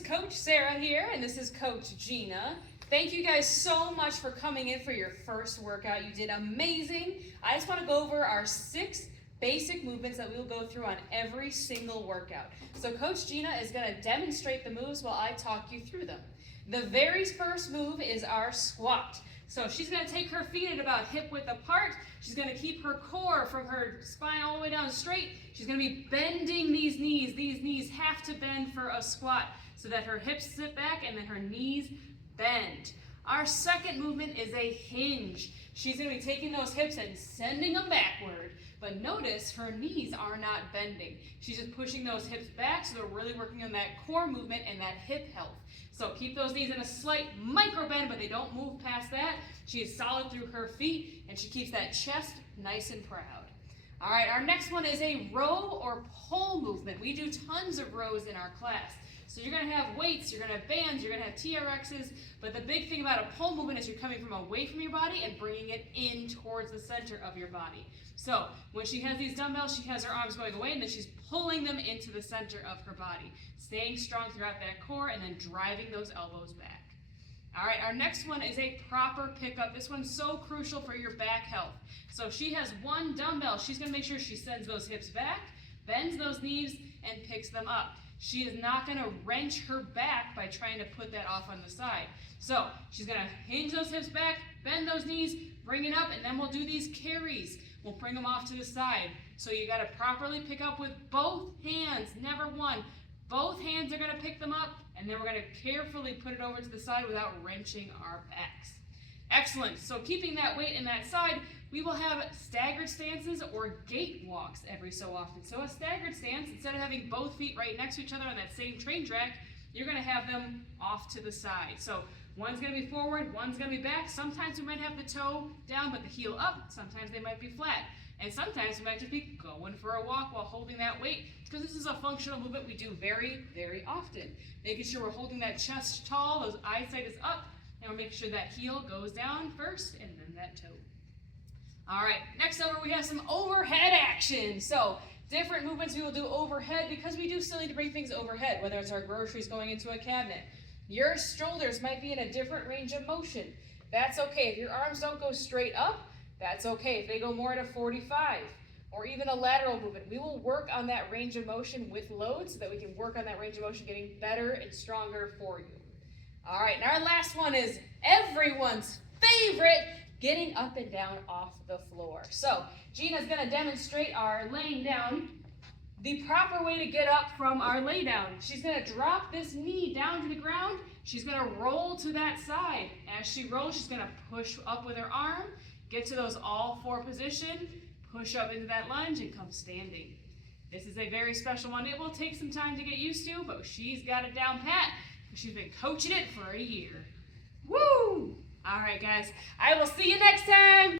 is Coach Sarah here, and this is Coach Gina. Thank you guys so much for coming in for your first workout. You did amazing. I just want to go over our 6 basic movements that we will go through on every single workout. So Coach Gina is going to demonstrate the moves while I talk you through them. The very first move is our squat. So she's going to take her feet at about hip width apart. She's going to keep her core from her spine all the way down straight. She's going to be bending these knees. These knees have to bend for a squat so that her hips sit back and then her knees bend. Our second movement is a hinge. She's going to be taking those hips and sending them backward. But notice her knees are not bending. She's just pushing those hips back, so they're really working on that core movement and that hip health. So keep those knees in a slight micro bend, but they don't move past that. She is solid through her feet, and she keeps that chest nice and proud. All right, our next one is a row or pull movement. We do tons of rows in our class. So you're going to have weights, you're going to have bands, you're going to have TRXs, but the big thing about a pull movement is you're coming from away from your body and bringing it in towards the center of your body. So when she has these dumbbells, she has her arms going away and then she's pulling them into the center of her body, staying strong throughout that core and then driving those elbows back. All right, our next one is a proper pickup. This one's so crucial for your back health. So she has one dumbbell. She's going to make sure she sends those hips back, bends those knees, and picks them up. She is not going to wrench her back by trying to put that off on the side. So she's going to hinge those hips back, bend those knees, bring it up, and then we'll do these carries. We'll bring them off to the side. So you got to properly pick up with both hands, never one. Both hands are going to pick them up, and then we're going to carefully put it over to the side without wrenching our backs. Excellent. So keeping that weight in that side, we will have staggered stances or gait walks every so often. So a staggered stance, instead of having both feet right next to each other on that same train track, you're going to have them off to the side. So one's going to be forward, one's going to be back. Sometimes we might have the toe down but the heel up. Sometimes they might be flat. And sometimes we might just be going for a walk while holding that weight, because this is a functional movement we do very, very often. Making sure we're holding that chest tall, those eyesight is up, and we're making sure that heel goes down first and then that toe. All right, next over we have some overhead action. So different movements we will do overhead because we do still need to bring things overhead, whether it's our groceries going into a cabinet. Your shoulders might be in a different range of motion. That's okay. If your arms don't go straight up, that's okay. If they go more to 45 or even a lateral movement, we will work on that range of motion with load so that we can work on that range of motion getting better and stronger for you. All right, and our last one is everyone's favorite, getting up and down off the floor. So Gina's going to demonstrate our laying down, the proper way to get up from our lay down. She's going to drop this knee down to the ground. She's going to roll to that side. As she rolls, she's going to push up with her arm, get to those all 4 position, push up into that lunge, and come standing. This is a very special one. It will take some time to get used to, but she's got it down pat. She's been coaching it for a year. Woo! All right, guys. I will see you next time.